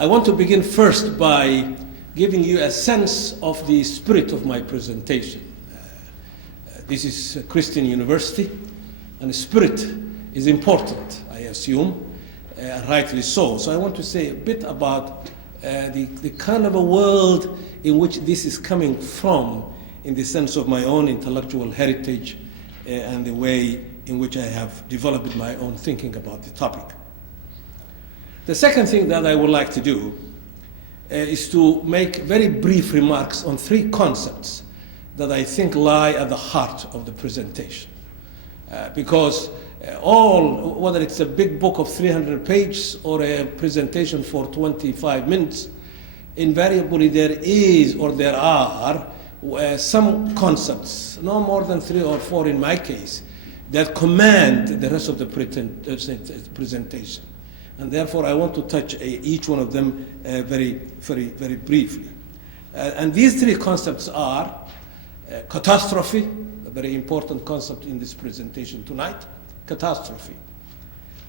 I want to begin first by giving you a sense of the spirit of my presentation. This is a Christian university, and spirit is important, I assume, rightly so. So I want to say a bit about the kind of a world in which this is coming from, in the sense of my own intellectual heritage and the way in which I have developed my own thinking about the topic. The second thing that I would like to do is to make very brief remarks on three concepts that I think lie at the heart of the presentation. Because whether it's a big book of 300 pages or a presentation for 25 minutes, invariably there is or there are some concepts, no more than 3 or 4 in my case, that command the rest of the presentation. And therefore I want to touch each one of them very briefly. And these three concepts are catastrophe, a very important concept in this presentation tonight, catastrophe.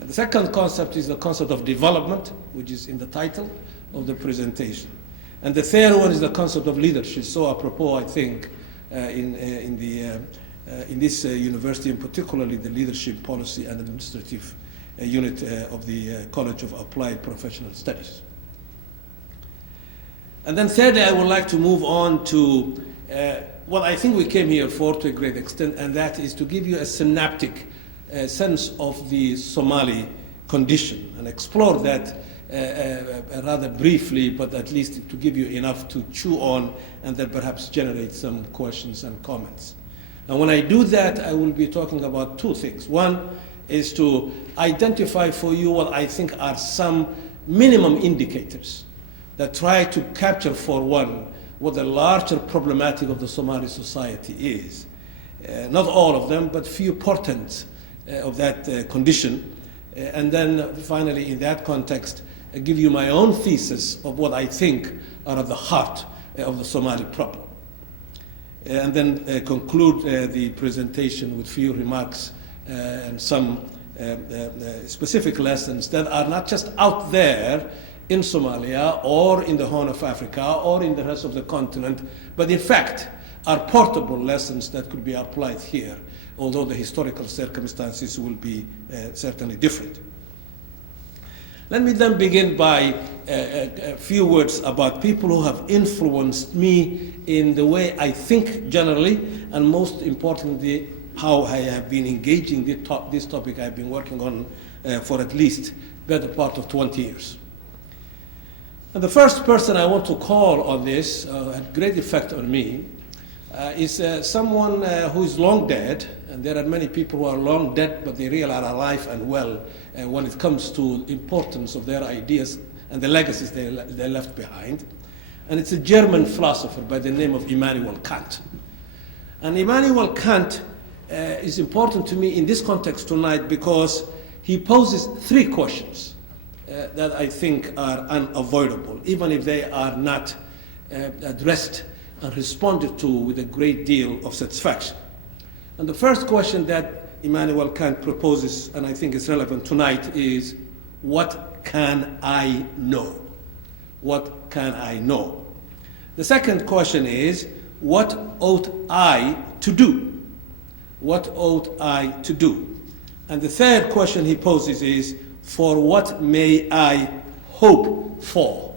And the second concept is the concept of development, which is in the title of the presentation. And the third one is the concept of leadership. So apropos, I think, in this university, and particularly the leadership policy and administrative unit of the College of Applied Professional Studies. And then thirdly, I would like to move on to what I think we came here for to a great extent, and that is to give you a synaptic sense of the Somali condition and explore that rather briefly, but at least to give you enough to chew on and then perhaps generate some questions and comments. And when I do that, I will be talking about two things. One is to identify for you what I think are some minimum indicators that try to capture for one what the larger problematic of the Somali society is. Not all of them, but few portents of that condition. And then finally, in that context, give you my own thesis of what I think are at the heart of the Somali problem. And then conclude the presentation with few remarks and some specific lessons that are not just out there in Somalia or in the Horn of Africa or in the rest of the continent, but in fact are portable lessons that could be applied here, although the historical circumstances will be certainly different. Let me then begin by a few words about people who have influenced me in the way I think generally, and most importantly, how I have been engaging this topic I've been working on for at least better part of 20 years. And the first person I want to call on this had great effect on me is someone who is long dead, and there are many people who are long dead, but they really are alive and well when it comes to importance of their ideas and the legacies they left behind. And it's a German philosopher by the name of Immanuel Kant. And Immanuel Kant is important to me in this context tonight because he poses three questions that I think are unavoidable, even if they are not addressed and responded to with a great deal of satisfaction. And the first question that Immanuel Kant proposes, and I think is relevant tonight, is what can I know? What can I know? The second question is, what ought I to do? What ought I to do? And the third question he poses is, for what may I hope for?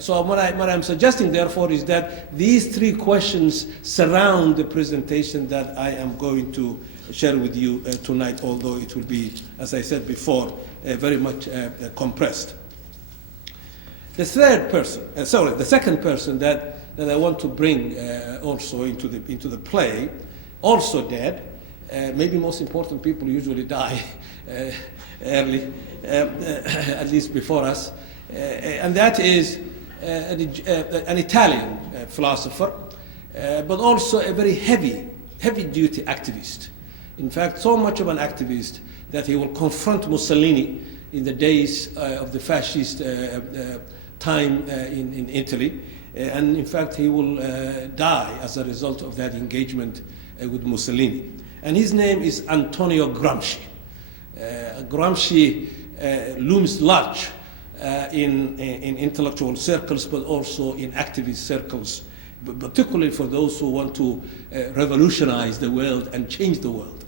So what I'm suggesting, therefore, is that these three questions surround the presentation that I am going to share with you tonight, although it will be, as I said before, very much compressed. The second person that I want to bring also into the play, also dead. Maybe most important people usually die early, at least before us, and that is an Italian philosopher, but also a very heavy-duty activist. In fact, so much of an activist that he will confront Mussolini in the days of the fascist time in Italy, and in fact he will die as a result of that engagement with Mussolini. And his name is Antonio Gramsci. Gramsci looms large in intellectual circles, but also in activist circles, particularly for those who want to revolutionize the world and change the world.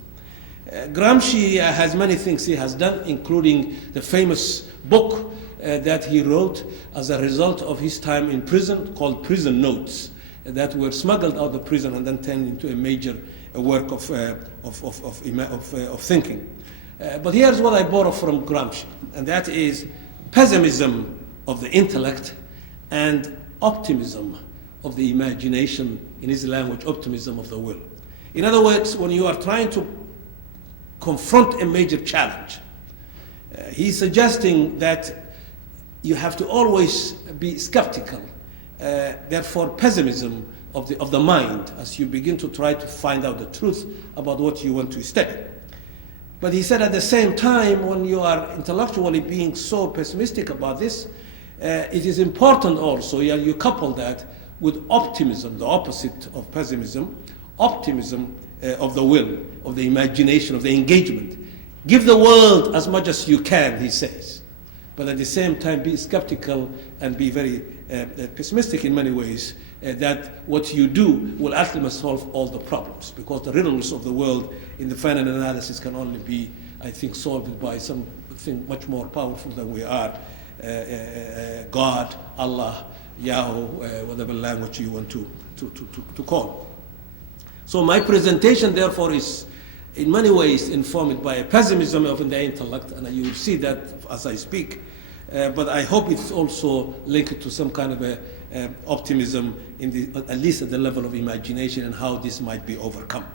Gramsci has many things he has done, including the famous book that he wrote as a result of his time in prison, called Prison Notes, that were smuggled out of prison and then turned into a major work of thinking. But here's what I borrow from Gramsci, and that is pessimism of the intellect and optimism of the imagination, in his language, optimism of the will. In other words, when you are trying to confront a major challenge, he's suggesting that you have to always be skeptical, therefore pessimism of the mind as you begin to try to find out the truth about what you want to study. But he said at the same time, when you are intellectually being so pessimistic about this, it is important also, you couple that with optimism, the opposite of pessimism, optimism of the will, of the imagination, of the engagement. Give the world as much as you can, he says, but at the same time be skeptical and be very pessimistic in many ways, that what you do will ultimately solve all the problems, because the riddles of the world in the final analysis can only be, I think, solved by something much more powerful than we are, God, Allah, Yahweh, whatever language you want to call. So my presentation, therefore, is in many ways informed by a pessimism of the intellect, and you will see that as I speak, but I hope it's also linked to some kind of optimism, at least at the level of imagination, and how this might be overcome.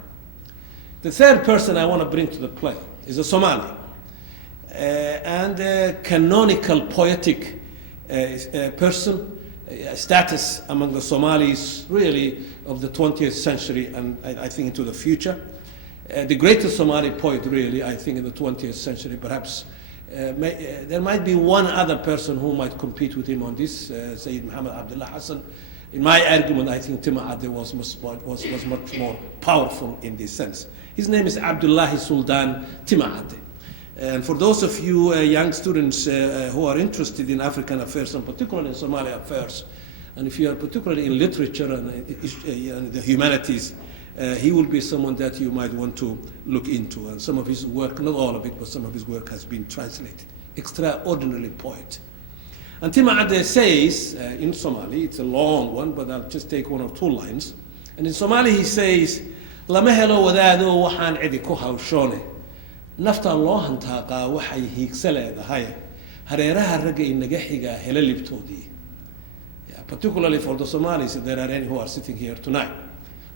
The third person I want to bring to the play is a Somali, and a canonical poetic person, status among the Somalis really of the 20th century and I think into the future. The greatest Somali poet really, I think, in the 20th century, perhaps. There might be one other person who might compete with him on this, Sayyid Muhammad Abdullah Hassan. In my argument, I think Tima'ade was much more powerful in this sense. His name is Abdullahi Sultan Tima'ade. And for those of you young students who are interested in African affairs, and particularly in Somali affairs, and if you are particularly in literature and the humanities, he will be someone that you might want to look into. And some of his work, not all of it, but some of his work has been translated. Extraordinary poet. And Tima'ade says, in Somali, it's a long one, but I'll just take one or two lines. And in Somali he says, "Lama helo wadaado waxaan cidi ku hawshoone. Nafta loo hantaaqa waxay hiigsa leedahay. Hareeraha ragga inaga xiga hela libtoodii." Particularly for the Somalis, if there are any who are sitting here tonight.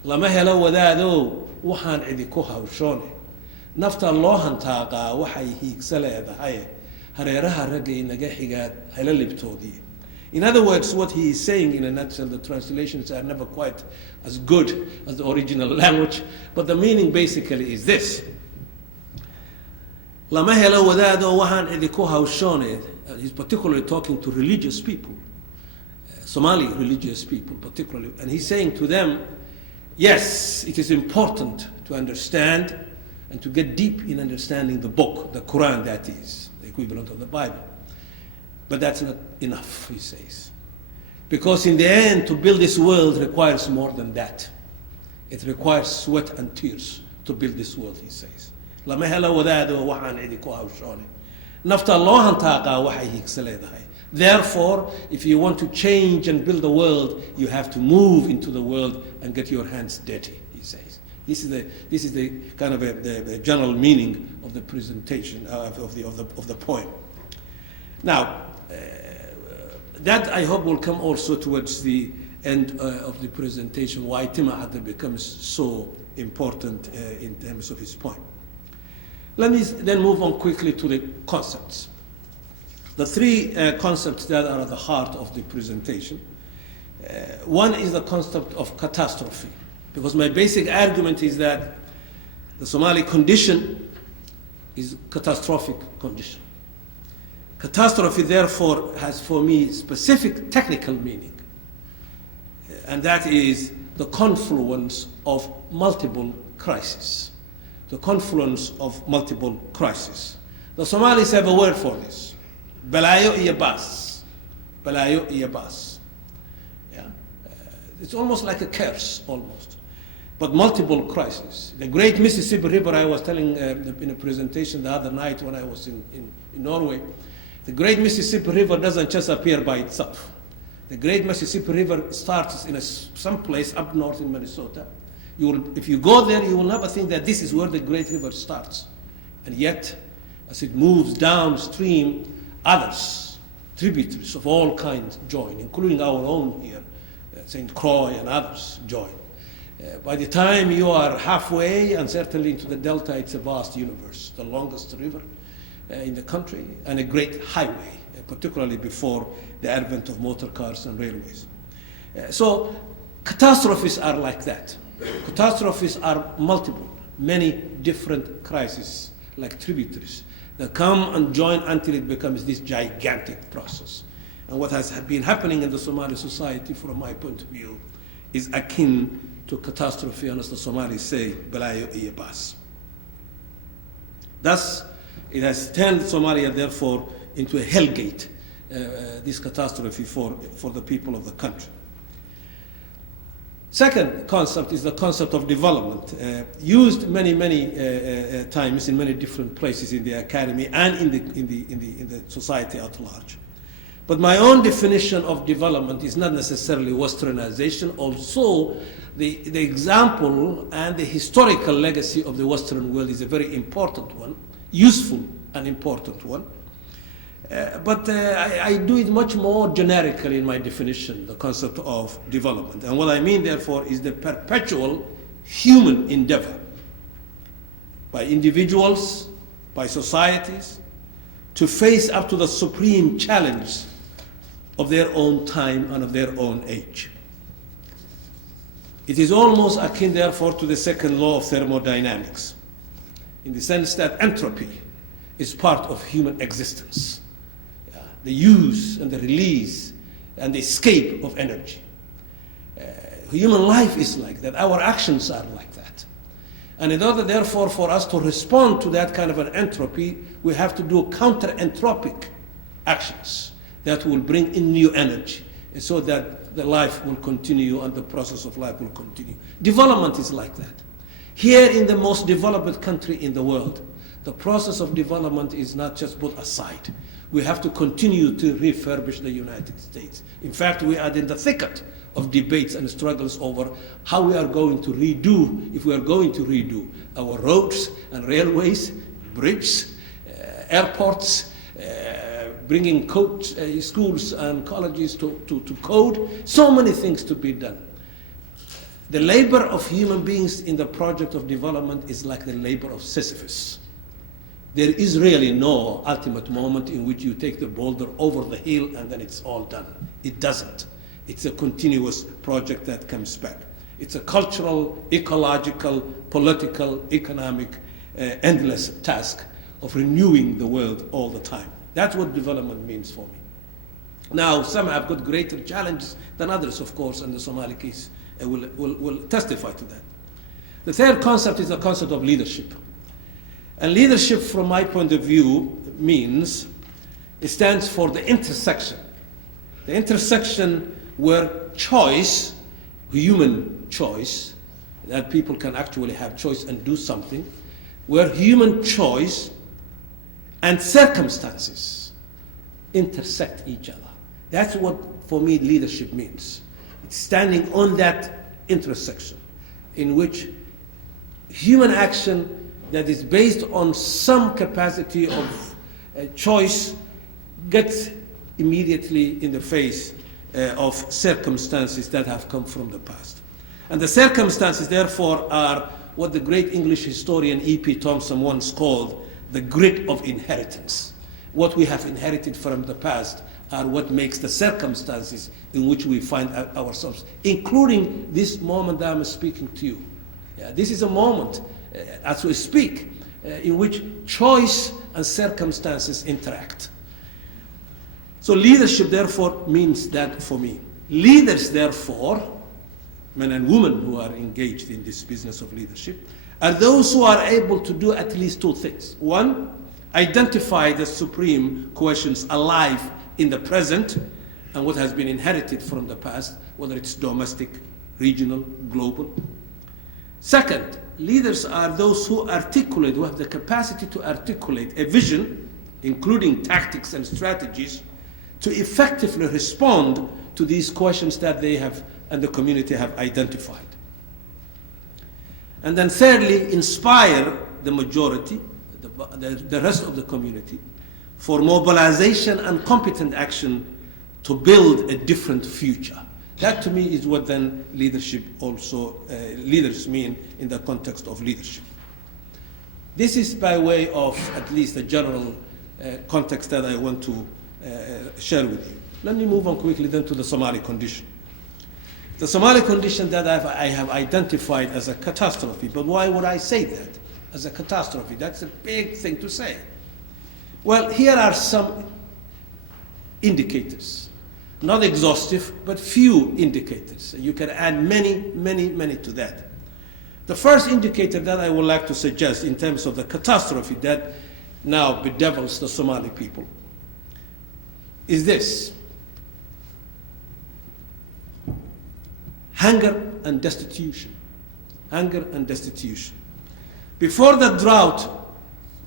Lama helo wadaado waxaan cidi ku hawshoone. Nafta loo hantaaqa waxay hiigsa leedahay. Hareeraha ragga inaga xiga hela libtoodii. In other words, what he is saying in a nutshell, the translations are never quite as good as the original language, but the meaning basically is this. Lama helo wadaado waxaan cidi ku hawshoone. He's particularly talking to religious people, Somali religious people particularly, and he's saying to them, yes, it is important to understand and to get deep in understanding the book, the Quran, that is, the equivalent of the Bible. But that's not enough, he says. Because in the end, to build this world requires more than that. It requires sweat and tears to build this world, he says. Lama helo wadaado waxaan cidi ku hawshoone. Nafta loo hantaaqa waxay hiigsa leedahay. Therefore, if you want to change and build the world, you have to move into the world and get your hands dirty, he says. This is the kind of the general meaning of the presentation of the poem. Now, that I hope will come also towards the end of the presentation, why Tima'ade becomes so important in terms of his poem. Let me then move on quickly to the concepts. The three concepts that are at the heart of the presentation. One is the concept of catastrophe, because my basic argument is that the Somali condition is a catastrophic condition. Catastrophe, therefore, has for me specific technical meaning, and that is the confluence of multiple crises. The confluence of multiple crises. The Somalis have a word for this. Balayo iya bas. Balayo iya bas. Yeah? It's almost like a curse, almost. But multiple crises. The great Mississippi River, I was telling in a presentation the other night when I was in Norway, the great Mississippi River doesn't just appear by itself. The great Mississippi River starts in some place up north in Minnesota. If you go there, you will never think that this is where the great river starts. And yet, as it moves downstream, others, tributaries of all kinds join, including our own here, St. Croix and others join. By the time you are halfway, and certainly into the delta, it's a vast universe, the longest river in the country, and a great highway, particularly before the advent of motor cars and railways. So catastrophes are like that. Catastrophes are multiple, many different crises, like tributaries, that come and join until it becomes this gigantic process. And what has been happening in the Somali society, from my point of view, is akin to catastrophe, and as the Somalis say, balayo iya bas. Thus, it has turned Somalia, therefore, into a hellgate, this catastrophe for the people of the country. Second concept is the concept of development, used many times in many different places in the academy and in the society at large. But my own definition of development is not necessarily Westernization. Also, the example and the historical legacy of the Western world is a very important one, useful and important one. But I do it much more generically in my definition, the concept of development. And what I mean, therefore, is the perpetual human endeavor by individuals, by societies, to face up to the supreme challenge of their own time and of their own age. It is almost akin, therefore, to the second law of thermodynamics, in the sense that entropy is part of human existence. The use and the release and the escape of energy. Human life is like that. Our actions are like that. And in order, therefore, for us to respond to that kind of an entropy, we have to do counter-entropic actions that will bring in new energy, so that the life will continue and the process of life will continue. Development is like that. Here in the most developed country in the world, the process of development is not just put aside. We have to continue to refurbish the United States. In fact, we are in the thicket of debates and struggles over how we are going to redo, if we are going to redo our roads and railways, bridges, airports, bringing schools and colleges to code, so many things to be done. The labor of human beings in the project of development is like the labor of Sisyphus. There is really no ultimate moment in which you take the boulder over the hill and then it's all done. It doesn't. It's a continuous project that comes back. It's a cultural, ecological, political, economic, endless task of renewing the world all the time. That's what development means for me. Now, some have got greater challenges than others, of course, and the Somali case will testify to that. The third concept is the concept of leadership. And leadership, from my point of view, means, it stands for the intersection. The intersection where choice, human choice, that people can actually have choice and do something, where human choice and circumstances intersect each other. That's what, for me, leadership means. It's standing on that intersection in which human action that is based on some capacity of choice gets immediately in the face of circumstances that have come from the past. And the circumstances, therefore, are what the great English historian E.P. Thompson once called the grit of inheritance. What we have inherited from the past are what makes the circumstances in which we find ourselves, including this moment that I'm speaking to you. Yeah, this is a moment, as we speak, in which choice and circumstances interact. So leadership, therefore, means that for me. Leaders, therefore, men and women who are engaged in this business of leadership, are those who are able to do at least two things. One, identify the supreme questions alive in the present and what has been inherited from the past, whether it's domestic, regional, global. Second, leaders are those who articulate, who have the capacity to articulate a vision, including tactics and strategies, to effectively respond to these questions that they have and the community have identified. And then thirdly, inspire the majority, the rest of the community, for mobilization and competent action to build a different future. That to me is what then leadership also, leaders mean in the context of leadership. This is by way of at least a general context that I want to share with you. Let me move on quickly then to the Somali condition. The Somali condition that I have identified as a catastrophe, but why would I say that as a catastrophe? That's a big thing to say. Well, here are some indicators, not exhaustive, but few indicators. You can add many, many, many to that. The first indicator that I would like to suggest in terms of the catastrophe that now bedevils the Somali people is this: hunger and destitution. Hunger and destitution. Before the drought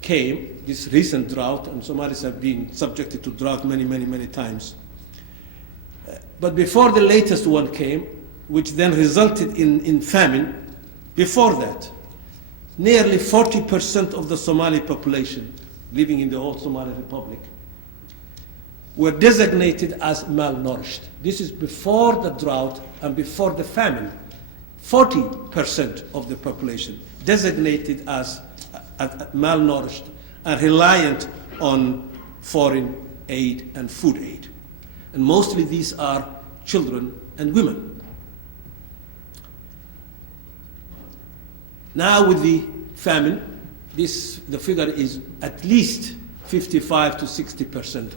came, this recent drought, and Somalis have been subjected to drought many, many, many times. But before the latest one came, which then resulted in famine, before that, nearly 40% of the Somali population living in the whole Somali Republic were designated as malnourished. This is before the drought and before the famine. 40% of the population designated as malnourished and reliant on foreign aid and food aid. And mostly these are children and women. Now with the famine, the figure is at least 55 to 60%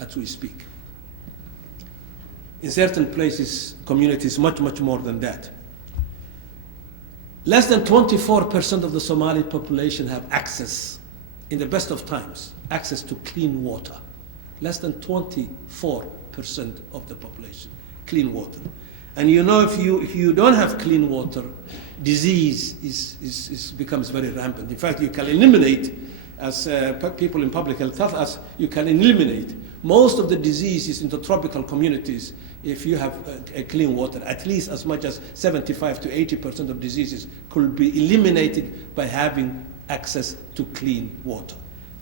as we speak. In certain places, communities, much, much more than that. Less than 24% of the Somali population have access, in the best of times, access to clean water. Less than 24% of the population, clean water. And you know, if you don't have clean water, disease becomes very rampant. In fact, you can eliminate, as people in public health tell us, you can eliminate most of the diseases in the tropical communities if you have clean water. At least as much as 75 to 80% of diseases could be eliminated by having access to clean water.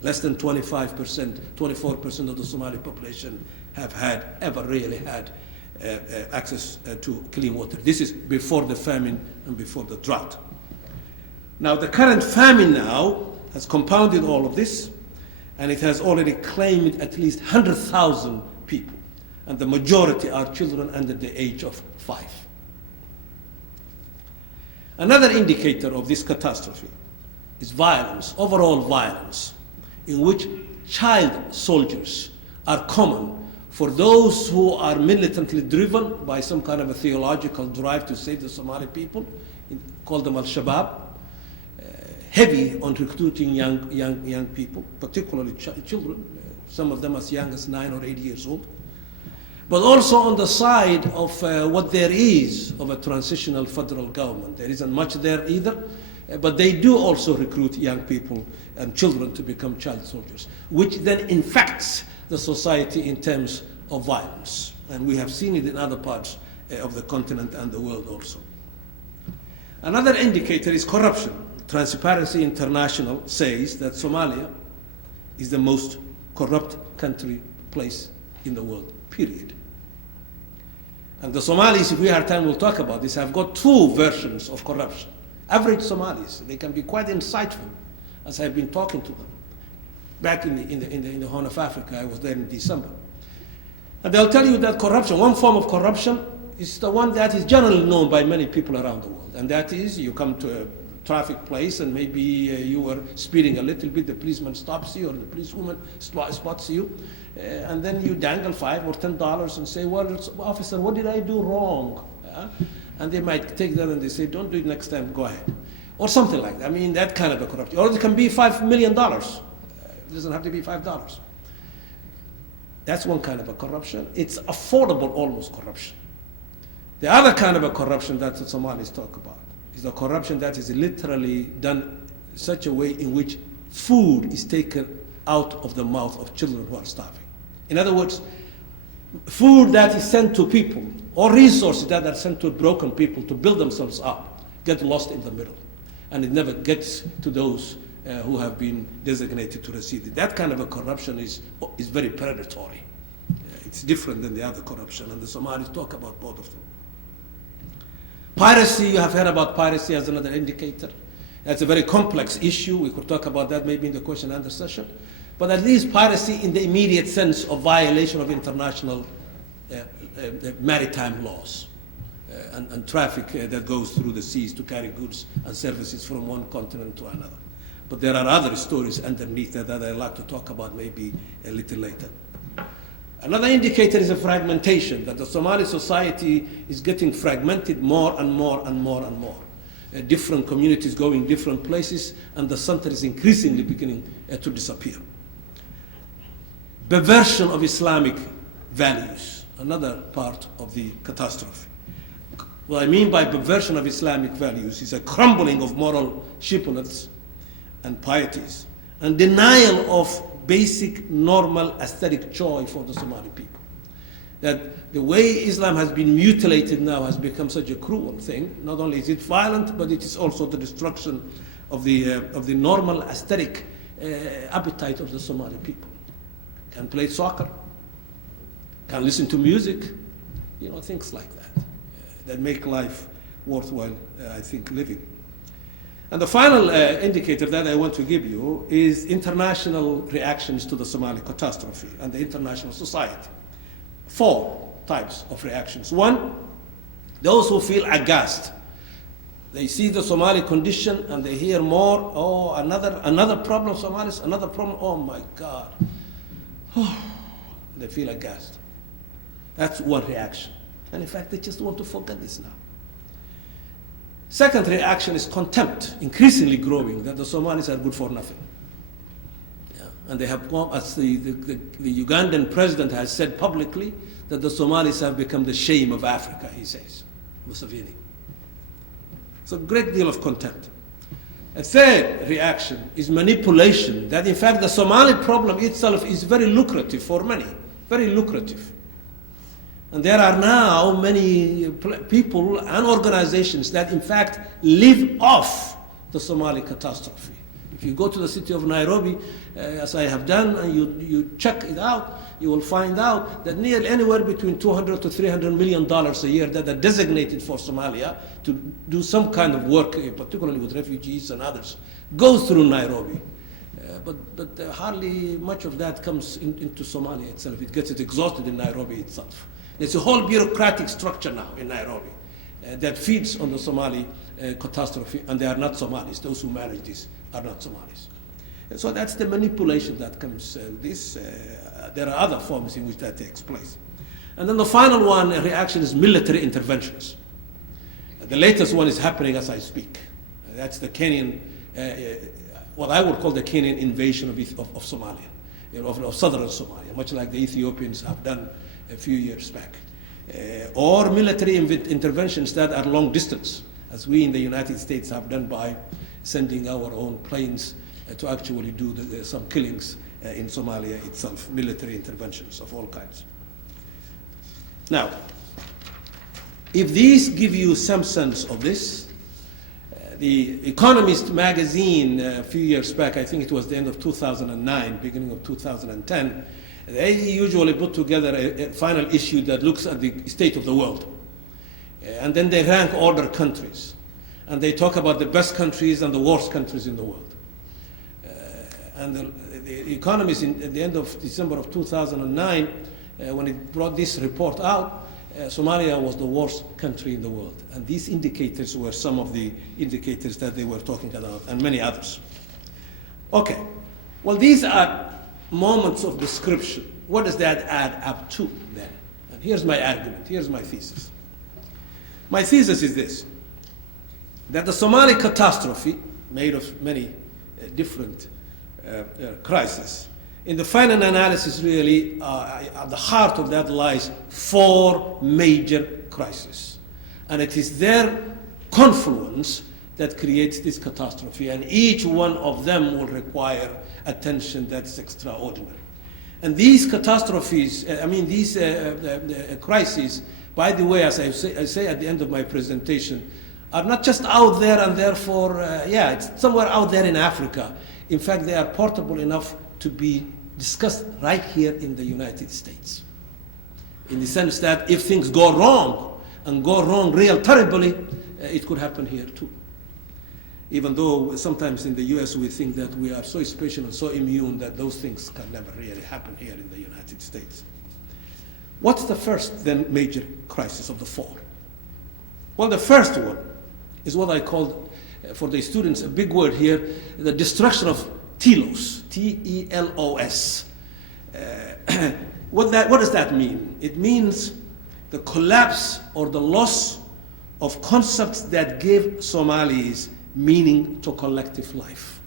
Less than 25%, 24% of the Somali population have ever really had access to clean water. This is before the famine and before the drought. Now the current famine now has compounded all of this, and it has already claimed at least 100,000 people, and the majority are children under the age of 5. Another indicator of this catastrophe is violence, overall violence, in which child soldiers are common for those who are militantly driven by some kind of a theological drive to save the Somali people, call them Al-Shabaab, heavy on recruiting young people, particularly children, some of them as young as 9 or 8 years old. But also on the side of what there is of a transitional federal government. There isn't much there either, but they do also recruit young people and children to become child soldiers, which then infects the society in terms of violence. And we have seen it in other parts of the continent and the world also. Another indicator is corruption. Transparency International says that Somalia is the most corrupt place in the world, period. And the Somalis, if we have time, we'll talk about this, have got 2 versions of corruption. Average Somalis, they can be quite insightful, as I've been talking to them. Back in the Horn of Africa, I was there in December. And they'll tell you that corruption, one form of corruption, is the one that is generally known by many people around the world. And that is, you come to a traffic place and maybe you were speeding a little bit, the policeman stops you or the policewoman spots you, and then you dangle $5 or $10 and say, well, officer, what did I do wrong? And they might take that and they say, don't do it next time, go ahead. Or something like that. I mean, that kind of a corruption. Or it can be $5 million. It doesn't have to be $5. That's one kind of a corruption. It's affordable almost corruption. The other kind of a corruption that the Somalis talk about is the corruption that is literally done in such a way in which food is taken out of the mouth of children who are starving. In other words, food that is sent to people or resources that are sent to broken people to build themselves up get lost in the middle, and it never gets to those who have been designated to receive it. That kind of a corruption is very predatory. It's different than the other corruption, and the Somalis talk about both of them. Piracy, you have heard about piracy as another indicator. That's a very complex issue. We could talk about that maybe in the question and answer session. But at least piracy in the immediate sense of violation of international maritime laws and traffic that goes through the seas to carry goods and services from one continent to another. But there are other stories underneath that I'd like to talk about maybe a little later. Another indicator is a fragmentation, that the Somali society is getting fragmented more and more and more and more. Different communities going different places, and the center is increasingly beginning to disappear. Perversion of Islamic values, another part of the catastrophe. What I mean by perversion of Islamic values is a crumbling of moral shibboleths and pieties, and denial of basic normal aesthetic joy for the Somali people. That the way Islam has been mutilated now has become such a cruel thing. Not only is it violent, but it is also the destruction of the normal aesthetic appetite of the Somali people. Can play soccer, can listen to music, things like that, that make life worthwhile, I think, living. And the final indicator that I want to give you is international reactions to the Somali catastrophe and the international society. 4 types of reactions. 1, those who feel aghast. They see the Somali condition and they hear more, oh, another problem, Somalis, another problem, oh my God. They feel aghast. That's one reaction. And in fact, they just want to forget this now. Second reaction is contempt, increasingly growing, that the Somalis are good for nothing. Yeah. And they have, as the Ugandan president has said publicly, that the Somalis have become the shame of Africa, he says, Museveni. So a great deal of contempt. A third reaction is manipulation, that in fact the Somali problem itself is very lucrative for many, very lucrative. And there are now many people and organizations that in fact live off the Somali catastrophe. If you go to the city of Nairobi, as I have done, and you check it out, you will find out that nearly anywhere between $200 to $300 million a year that are designated for Somalia to do some kind of work, particularly with refugees and others, goes through Nairobi. But hardly much of that comes into Somalia itself. It gets exhausted in Nairobi itself. There's a whole bureaucratic structure now in Nairobi that feeds on the Somali catastrophe, and they are not Somalis. Those who manage this are not Somalis. And so that's the manipulation that comes with this. There are other forms in which that takes place. And then the final one, reaction, is military interventions. The latest one is happening as I speak. That's the Kenyan, what I would call the Kenyan invasion of Somalia, of southern Somalia, much like the Ethiopians have done a few years back. Or military interventions that are long distance, as we in the United States have done by sending our own planes to actually do some killings in Somalia itself, military interventions of all kinds. Now, if these give you some sense of this, the Economist magazine a few years back, I think it was the end of 2009, beginning of 2010, they usually put together a final issue that looks at the state of the world. And then they rank order countries. And they talk about the best countries and the worst countries in the world. And the Economist, at the end of December of 2009, when it brought this report out, Somalia was the worst country in the world. And these indicators were some of the indicators that they were talking about, and many others. Okay, well, these are moments of description. What does that add up to then? And here's my argument, here's my thesis. My thesis is this, that the Somali catastrophe, made of many different crisis. In the final analysis, really, at the heart of that lies four major crises. And it is their confluence that creates this catastrophe, and each one of them will require attention that's extraordinary. And these catastrophes, these crises, by the way, as I say at the end of my presentation, are not just out there and therefore, it's somewhere out there in Africa. In fact, they are portable enough to be discussed right here in the United States. In the sense that if things go wrong, and go wrong real terribly, it could happen here too. Even though sometimes in the US we think that we are so special and so immune that those things can never really happen here in the United States. What's the first then major crisis of the four? Well, the first one is what I called, for the students, a big word here, the destruction of Telos, T-E-L-O-S. What does that mean? It means the collapse or the loss of concepts that gave Somalis meaning to collective life.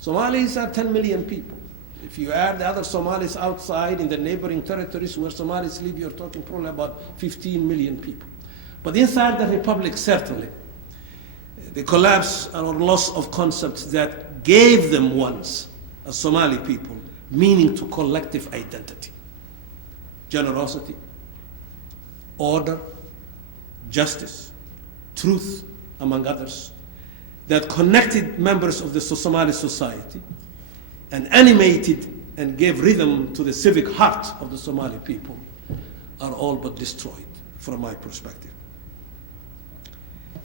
Somalis are 10 million people. If you add the other Somalis outside in the neighboring territories where Somalis live, you're talking probably about 15 million people. But inside the Republic, certainly, the collapse or loss of concepts that gave them once, as Somali people, meaning to collective identity. Generosity, order, justice, truth, among others, that connected members of the Somali society and animated and gave rhythm to the civic heart of the Somali people, are all but destroyed from my perspective.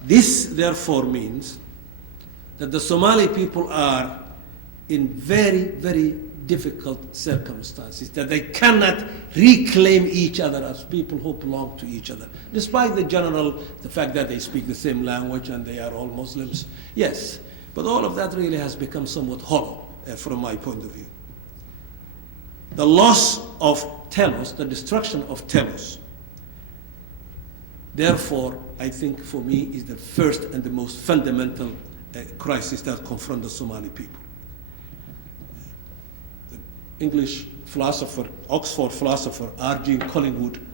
This therefore means that the Somali people are in very, very difficult circumstances, that they cannot reclaim each other as people who belong to each other, despite the fact that they speak the same language and they are all Muslims. Yes, but all of that really has become somewhat hollow from my point of view. The loss of Telos, the destruction of Telos, therefore, I think for me is the first and the most fundamental crisis that confront the Somali people. English philosopher, Oxford philosopher, R.G. Collingwood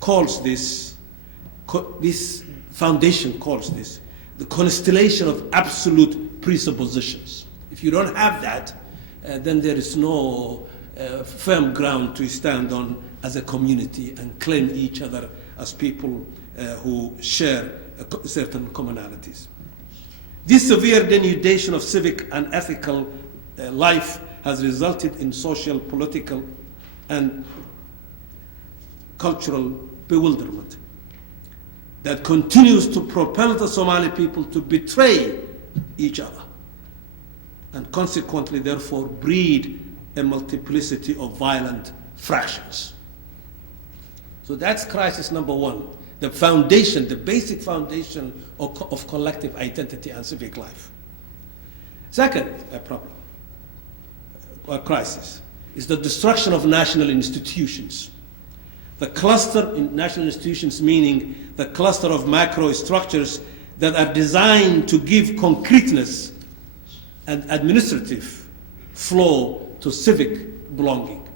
calls this foundation calls this the constellation of absolute presuppositions. If you don't have that, then there is no firm ground to stand on as a community and claim each other as people who share certain commonalities. This severe denudation of civic and ethical life has resulted in social, political, and cultural bewilderment that continues to propel the Somali people to betray each other and consequently, therefore, breed a multiplicity of violent fractions. So that's crisis number one, the foundation, the basic foundation of collective identity and civic life. Second problem, or crisis, is the destruction of national institutions. The cluster in national institutions, meaning the cluster of macro structures that are designed to give concreteness and administrative flow to civic belonging.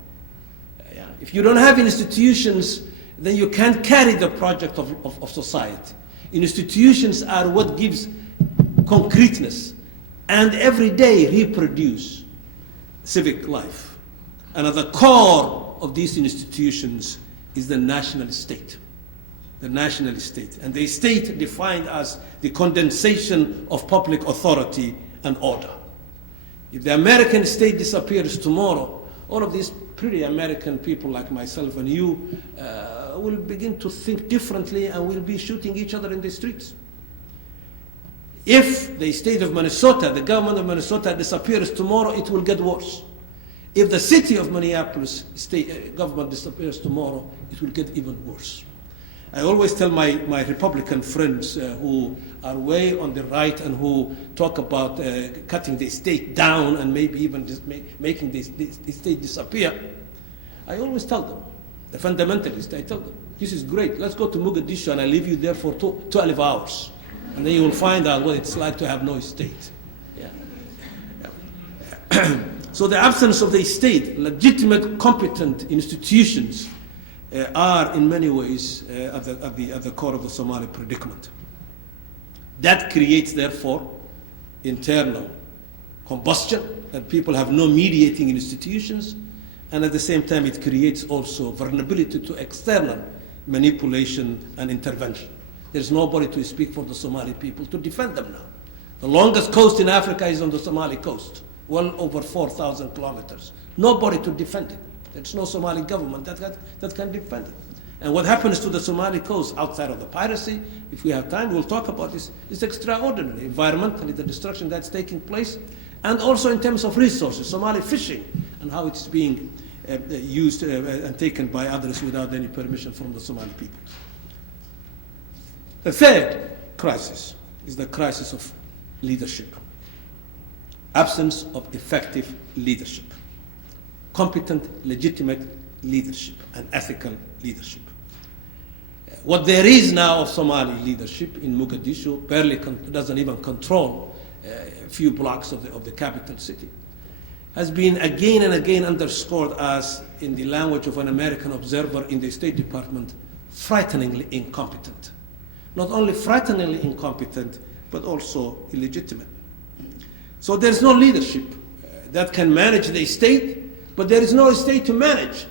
If you don't have institutions, then you can't carry the project of society. Institutions are what gives concreteness and every day reproduce civic life. And at the core of these institutions is the national state. The national state. And the state defined as the condensation of public authority and order. If the American state disappears tomorrow, all of these pretty American people like myself and you will begin to think differently and will be shooting each other in the streets. If the state of Minnesota, the government of Minnesota disappears tomorrow, it will get worse. If the city of Minneapolis state government disappears tomorrow, it will get even worse. I always tell my Republican friends who are way on the right and who talk about cutting the state down and maybe even just making the state disappear, I always tell them, the fundamentalists, I tell them, this is great, let's go to Mogadishu and I leave you there for 12 hours. And then you will find out what it's like to have no state. So the absence of the state, legitimate, competent institutions are in many ways at the core of the Somali predicament. That creates, therefore, internal combustion, and people have no mediating institutions, and at the same time it creates also vulnerability to external manipulation and intervention. There's nobody to speak for the Somali people to defend them now. The longest coast in Africa is on the Somali coast, well over 4,000 kilometers. Nobody to defend it. There's no Somali government that can defend it. And what happens to the Somali coast outside of the piracy, if we have time, we'll talk about this, is extraordinary. Environmentally, the destruction that's taking place, and also in terms of resources, Somali fishing, and how it's being used and taken by others without any permission from the Somali people. The third crisis is the crisis of leadership. Absence of effective leadership. Competent, legitimate leadership and ethical leadership. What there is now of Somali leadership in Mogadishu barely doesn't even control a few blocks of the capital city, has been again and again underscored as, in the language of an American observer in the State Department, frighteningly incompetent. Not only frighteningly incompetent, but also illegitimate. So there's no leadership that can manage the state, but there is no state to manage.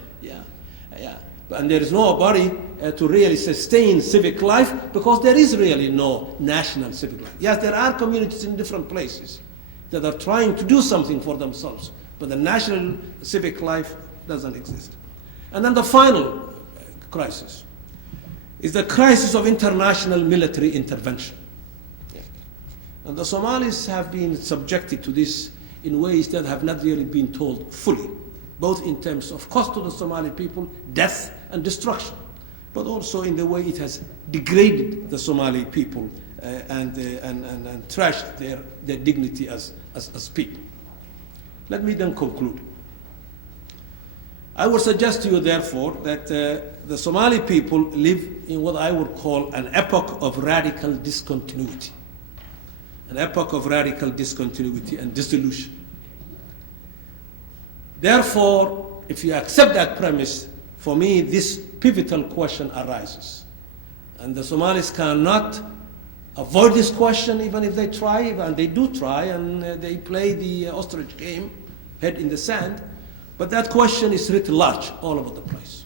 And there is nobody to really sustain civic life, because there is really no national civic life. Yes, there are communities in different places that are trying to do something for themselves, but the national civic life doesn't exist. And then the final crisis is the crisis of international military intervention. And the Somalis have been subjected to this in ways that have not really been told fully, both in terms of cost to the Somali people, death and destruction, but also in the way it has degraded the Somali people and trashed their dignity as people. Let me then conclude. I would suggest to you, therefore, that the Somali people live in what I would call an epoch of radical discontinuity. An epoch of radical discontinuity and dissolution. Therefore, if you accept that premise, for me, this pivotal question arises. And the Somalis cannot avoid this question, even if they try, and they do try, and they play the ostrich game, head in the sand. But that question is writ large all over the place.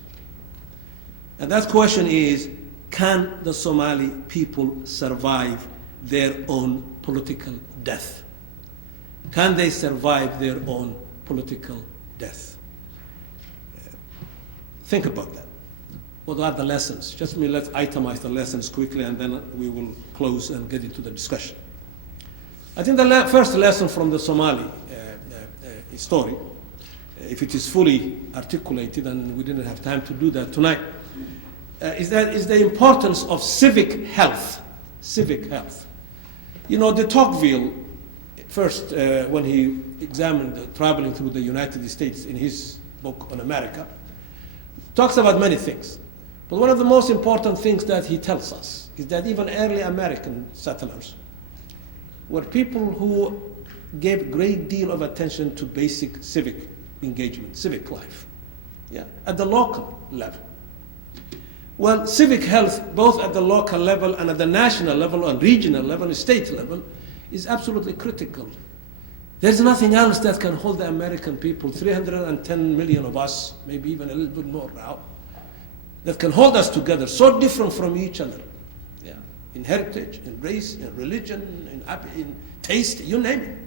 And that question is, can the Somali people survive their own political death? Can they survive their own political death? Think about that. What are the lessons? Let's itemize the lessons quickly, and then we will close and get into the discussion. I think the first lesson from the Somali story, if it is fully articulated, and we didn't have time to do that tonight, is the importance of civic health. Civic health. You know, de Tocqueville, first, when he examined traveling through the United States in his book on America, talks about many things. But one of the most important things that he tells us is that even early American settlers were people who gave a great deal of attention to basic civic engagement, civic life, at the local level. Well, civic health, both at the local level and at the national level and regional level and state level, is absolutely critical. There's nothing else that can hold the American people, 310 million of us, maybe even a little bit more now, that can hold us together, so different from each other, in heritage, in race, in religion, in taste, you name it,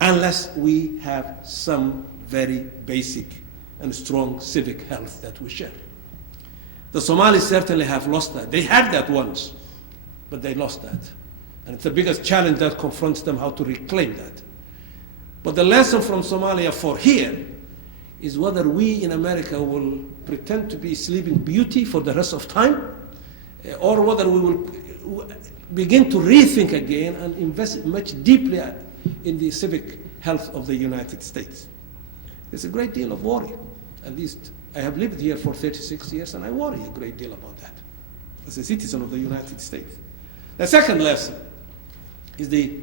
unless we have some very basic and strong civic health that we share. The Somalis certainly have lost that. They had that once, but they lost that. And it's the biggest challenge that confronts them, how to reclaim that. But the lesson from Somalia for here is whether we in America will pretend to be Sleeping Beauty for the rest of time, or whether we will begin to rethink again and invest much deeply in the civic health of the United States. There's a great deal of worry. At least I have lived here for 36 years, and I worry a great deal about that as a citizen of the United States. The second lesson is the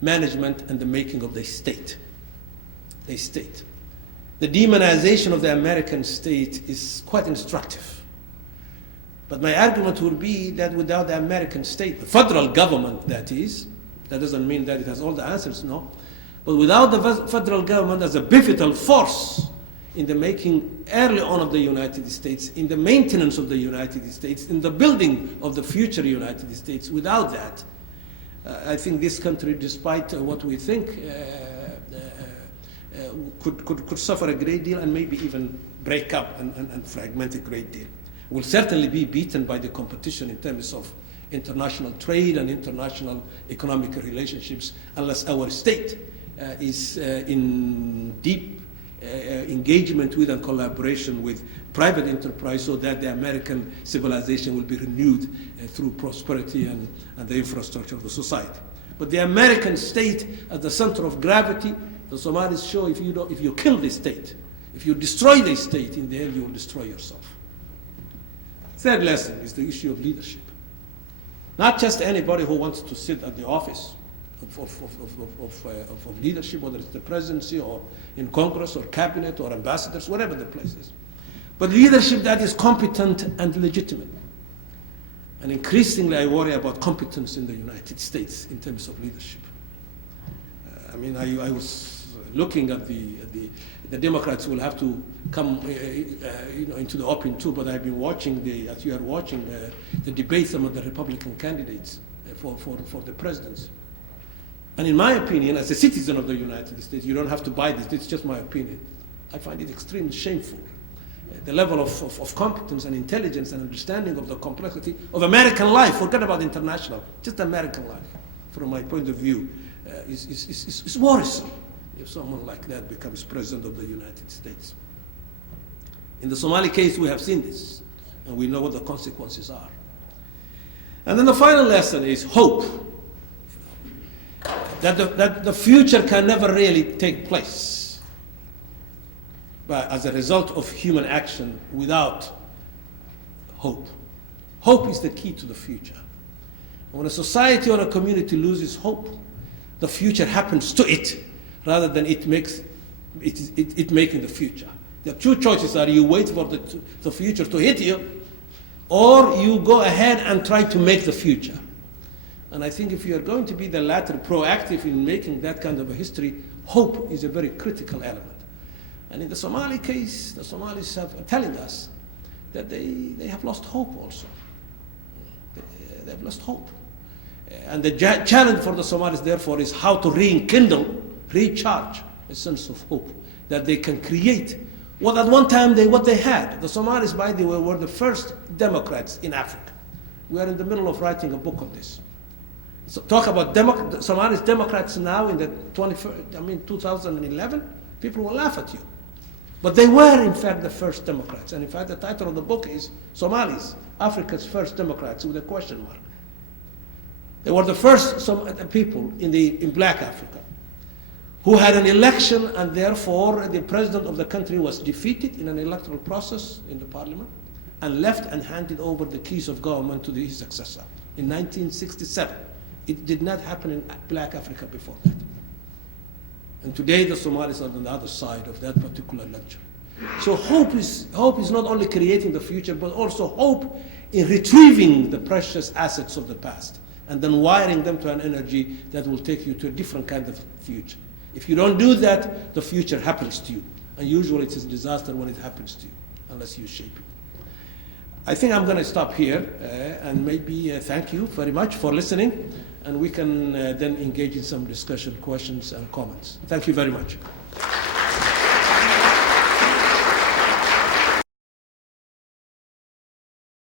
management and the making of the state. the state. The demonization of the American state is quite instructive. But my argument would be that without the American state, the federal government that is, that doesn't mean that it has all the answers, no. But without the federal government as a pivotal force in the making early on of the United States, in the maintenance of the United States, in the building of the future United States, without that, I think this country, despite what we think, could suffer a great deal and maybe even break up and fragment a great deal. Will certainly be beaten by the competition in terms of international trade and international economic relationships unless our state is in deep engagement with and collaboration with private enterprise so that the American civilization will be renewed through prosperity and the infrastructure of the society. But the American state at the center of gravity, the Somalis show if you kill the state, if you destroy the state, in the end you will destroy yourself. Third lesson is the issue of leadership. Not just anybody who wants to sit at the office of leadership, whether it's the presidency or in Congress or cabinet or ambassadors, whatever the place is. But leadership that is competent and legitimate. And increasingly I worry about competence in the United States in terms of leadership. I was looking at the Democrats will have to come into the open too, but I've been watching as you are watching the debates among the Republican candidates for the presidency. And in my opinion, as a citizen of the United States, you don't have to buy this, it's just my opinion, I find it extremely shameful. The level of competence and intelligence and understanding of the complexity of American life, forget about international, just American life, from my point of view, is worrisome if someone like that becomes president of the United States. In the Somali case, we have seen this, and we know what the consequences are. And then the final lesson is hope. That the future can never really take place but as a result of human action without hope. Hope is the key to the future. When a society or a community loses hope, the future happens to it rather than it making the future. The two choices are you wait for the future to hit you, or you go ahead and try to make the future. And I think if you are going to be the latter, proactive in making that kind of a history, hope is a very critical element. And in the Somali case, the Somalis are telling us that they have lost hope also. They have lost hope. And the challenge for the Somalis, therefore, is how to rekindle, recharge a sense of hope that they can create what at one time what they had. The Somalis, by the way, were the first Democrats in Africa. We are in the middle of writing a book on this. So talk about Somalis Democrats now in the 2011, people will laugh at you. But they were, in fact, the first Democrats. And in fact, the title of the book is Somalis, Africa's First Democrats, with a question mark. They were the first people in black Africa who had an election, and therefore the president of the country was defeated in an electoral process in the parliament and left and handed over the keys of government to his successor in 1967. It did not happen in black Africa before that. And today the Somalis are on the other side of that particular lecture. So hope is not only creating the future, but also hope in retrieving the precious assets of the past and then wiring them to an energy that will take you to a different kind of future. If you don't do that, the future happens to you. And usually it's a disaster when it happens to you, unless you shape it. I think I'm going to stop here and maybe thank you very much for listening, and we can then engage in some discussion, questions, and comments. Thank you very much.